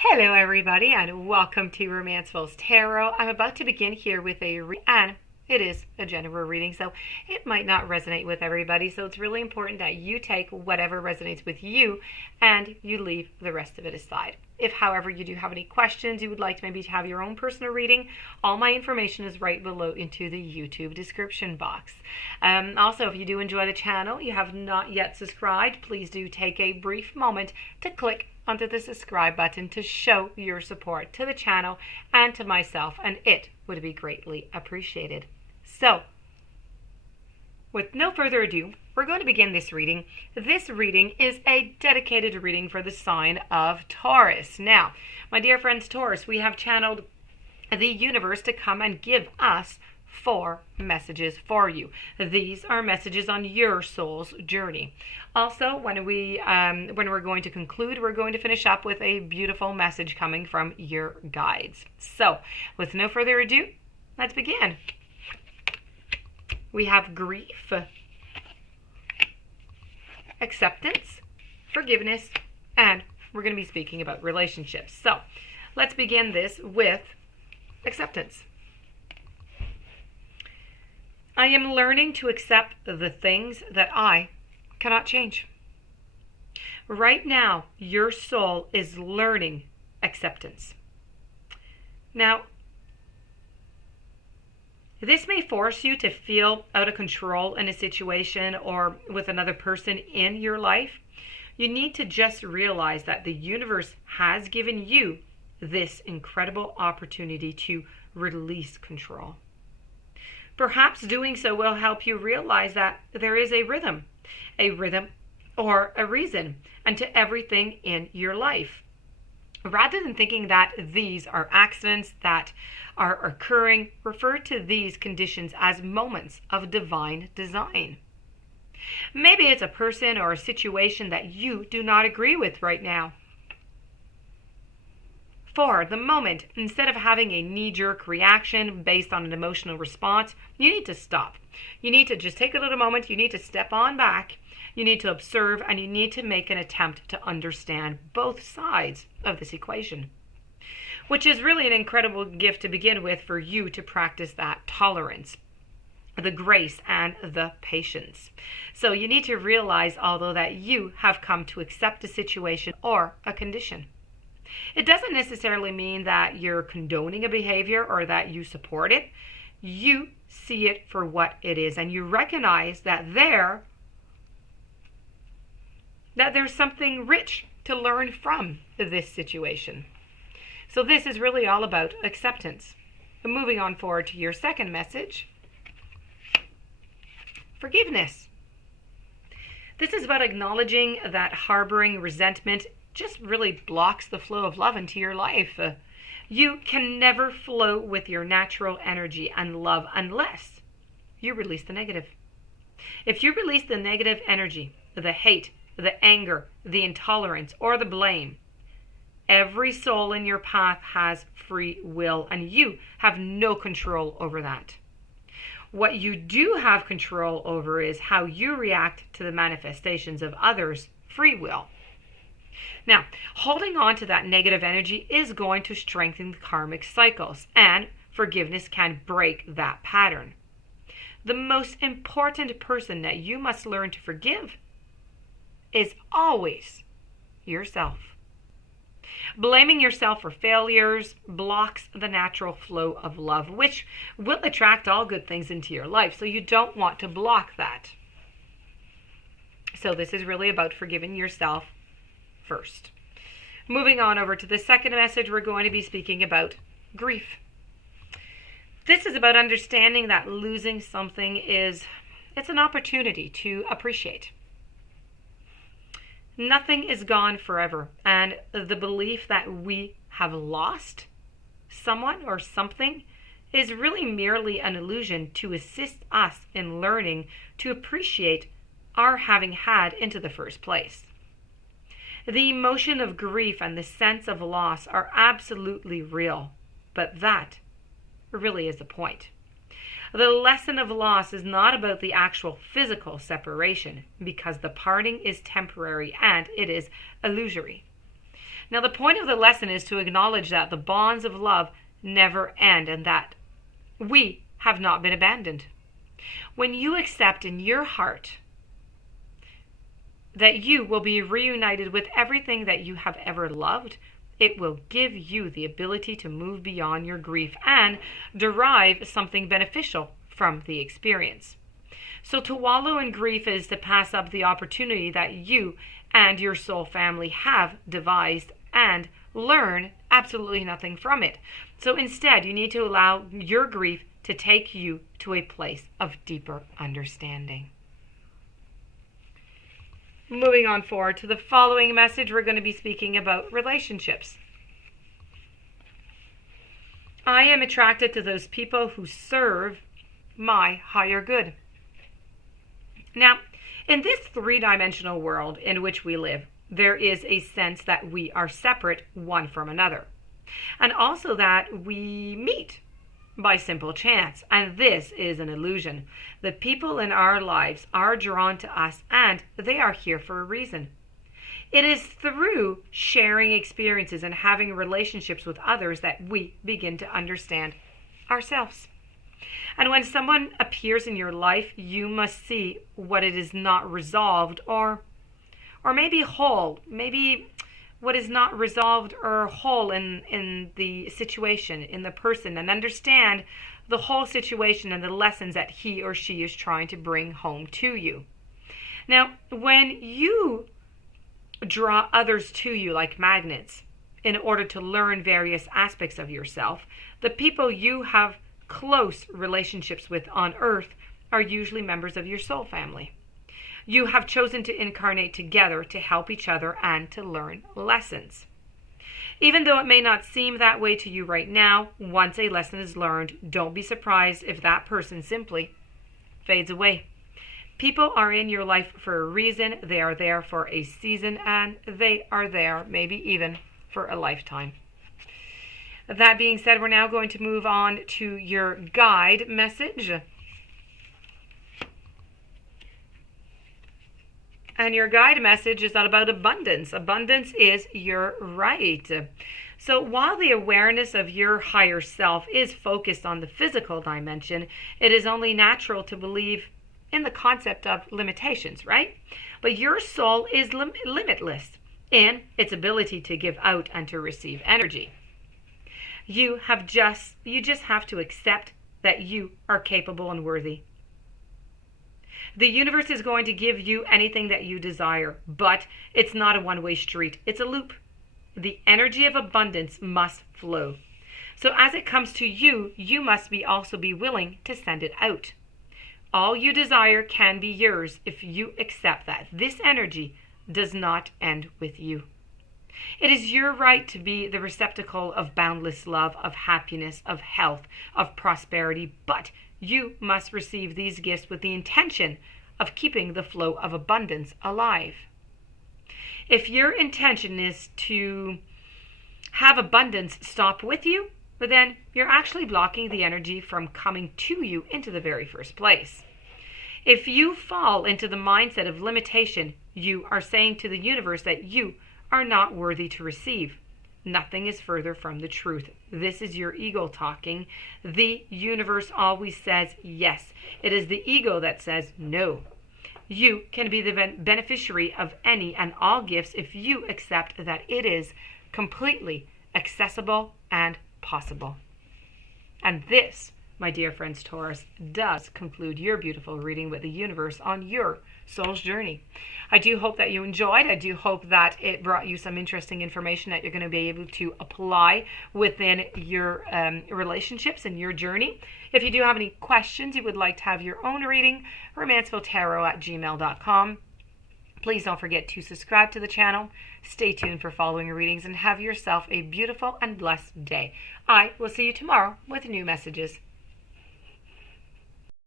Hello everybody and welcome to Romanceful's Tarot. I'm about to begin here with and it is a general reading, so it might not resonate with everybody, so it's really important that you take whatever resonates with you and you leave the rest of it aside. If, however, you do have any questions, you would like to maybe have your own personal reading, all my information is right below into the YouTube description box. Also, if you do enjoy the channel, you have not yet subscribed, please do take a brief moment to click onto the subscribe button to show your support to the channel and to myself, and it would be greatly appreciated. So, with no further ado, we're going to begin this reading. This reading is a dedicated reading for the sign of Taurus. Now, my dear friends Taurus, we have channeled the universe to come and give us 4 messages for you. These are messages on your soul's journey. Also, when we're going to conclude, we're going to finish up with a beautiful message coming from your guides. So, with no further ado, let's begin. We have grief, acceptance, forgiveness, and we're going to be speaking about relationships. So, let's begin this with acceptance. I am learning to accept the things that I cannot change. Right now, your soul is learning acceptance. Now, this may force you to feel out of control in a situation or with another person in your life. You need to just realize that the universe has given you this incredible opportunity to release control. Perhaps doing so will help you realize that there is a rhythm or a reason, and to everything in your life. Rather than thinking that these are accidents that are occurring, refer to these conditions as moments of divine design. Maybe it's a person or a situation that you do not agree with right now. For the moment, instead of having a knee-jerk reaction based on an emotional response, you need to stop. You need to just take a little moment, you need to step on back, you need to observe, and you need to make an attempt to understand both sides of this equation. Which is really an incredible gift to begin with for you to practice that tolerance, the grace, and the patience. So you need to realize, although, that you have come to accept a situation or a condition. It doesn't necessarily mean that you're condoning a behavior or that you support it. You see it for what it is, and you recognize that there's something rich to learn from this situation. So this is really all about acceptance. Moving on forward to your second message, forgiveness. This is about acknowledging that harboring resentment just really blocks the flow of love into your life. You can never flow with your natural energy and love unless you release the negative. If you release the negative energy, the hate, the anger, the intolerance, or the blame, every soul in your path has free will, and you have no control over that. What you do have control over is how you react to the manifestations of others' free will. Now, holding on to that negative energy is going to strengthen the karmic cycles, and forgiveness can break that pattern. The most important person that you must learn to forgive is always yourself. Blaming yourself for failures blocks the natural flow of love, which will attract all good things into your life. So you don't want to block that. So this is really about forgiving yourself first. Moving on over to the second message, we're going to be speaking about grief. This is about understanding that losing something it's an opportunity to appreciate. Nothing is gone forever, and the belief that we have lost someone or something is really merely an illusion to assist us in learning to appreciate our having had into the first place. The emotion of grief and the sense of loss are absolutely real, but that really is the point. The lesson of loss is not about the actual physical separation, because the parting is temporary and it is illusory. Now, the point of the lesson is to acknowledge that the bonds of love never end and that we have not been abandoned. When you accept in your heart that you will be reunited with everything that you have ever loved, it will give you the ability to move beyond your grief and derive something beneficial from the experience. So to wallow in grief is to pass up the opportunity that you and your soul family have devised and learn absolutely nothing from it. So instead, you need to allow your grief to take you to a place of deeper understanding. Moving on forward to the following message, we're going to be speaking about relationships. I am attracted to those people who serve my higher good. Now, in this three-dimensional world in which we live, there is a sense that we are separate one from another, and also that we meet by simple chance. And this is an illusion. The people in our lives are drawn to us and they are here for a reason. It is through sharing experiences and having relationships with others that we begin to understand ourselves. And when someone appears in your life, you must see what it is not resolved or maybe whole, maybe what is not resolved or whole in the situation, in the person, and understand the whole situation and the lessons that he or she is trying to bring home to you. Now, when you draw others to you like magnets in order to learn various aspects of yourself, the people you have close relationships with on earth are usually members of your soul family. You have chosen to incarnate together to help each other and to learn lessons. Even though it may not seem that way to you right now, once a lesson is learned, don't be surprised if that person simply fades away. People are in your life for a reason. They are there for a season, and they are there maybe even for a lifetime. That being said, we're now going to move on to your guide message. And your guide message is about abundance. Abundance is your right. So while the awareness of your higher self is focused on the physical dimension, it is only natural to believe in the concept of limitations, right? But your soul is limitless in its ability to give out and to receive energy. You just have to accept that you are capable and worthy. The universe is going to give you anything that you desire, but it's not a one-way street. It's a loop. The energy of abundance must flow. So as it comes to you, you must also be willing to send it out. All you desire can be yours if you accept that this energy does not end with you. It is your right to be the receptacle of boundless love, of happiness, of health, of prosperity, but you must receive these gifts with the intention of keeping the flow of abundance alive. If your intention is to have abundance stop with you, but then you're actually blocking the energy from coming to you into the very first place. If you fall into the mindset of limitation, you are saying to the universe that you are not worthy to receive. Nothing is further from the truth. This is your ego talking. The universe always says yes. It is the ego that says no. You can be the beneficiary of any and all gifts if you accept that it is completely accessible and possible. And this, my dear friends Taurus, does conclude your beautiful reading with the universe on your soul's journey. I do hope that you enjoyed. I do hope that it brought you some interesting information that you're going to be able to apply within your relationships and your journey. If you do have any questions, you would like to have your own reading, romanceviltarot@gmail.com. Please don't forget to subscribe to the channel. Stay tuned for following readings and have yourself a beautiful and blessed day. I will see you tomorrow with new messages.